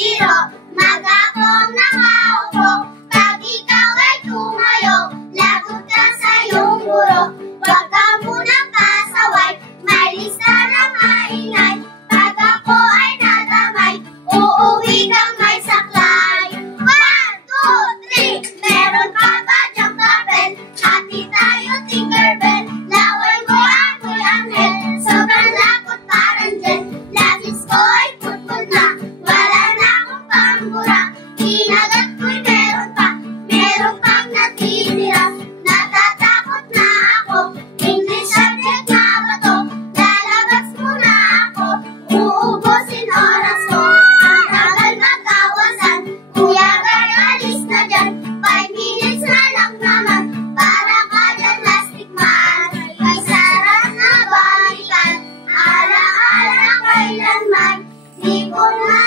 biro, mag-akong nakaupo. Pag ikaw ay tumayo, lagot ka sa iyong guro. Huwag ka munang pasaway, may lista na maingay. Pag ako ay nadamay, uuwi kang may saklay. 1, 2, 3, meron pa ba diyang papel? Hati tayo, Tinkerbell, laway mo amoy anghel. Sobrang lakot parang jet, labis ko ay putput na. Wala na akong pambura, hinagat ko'y meron pang natitira. Natatakot na ako, English subject na ba to? Lalabas muna ako, uubusin oras ko. Ang tagal mag-awasan, kuya girl alis na dyan. 5 minutes na lang naman, para ka dyan plastic man. May sarap na balikan, ala-ala kailanman, di ko na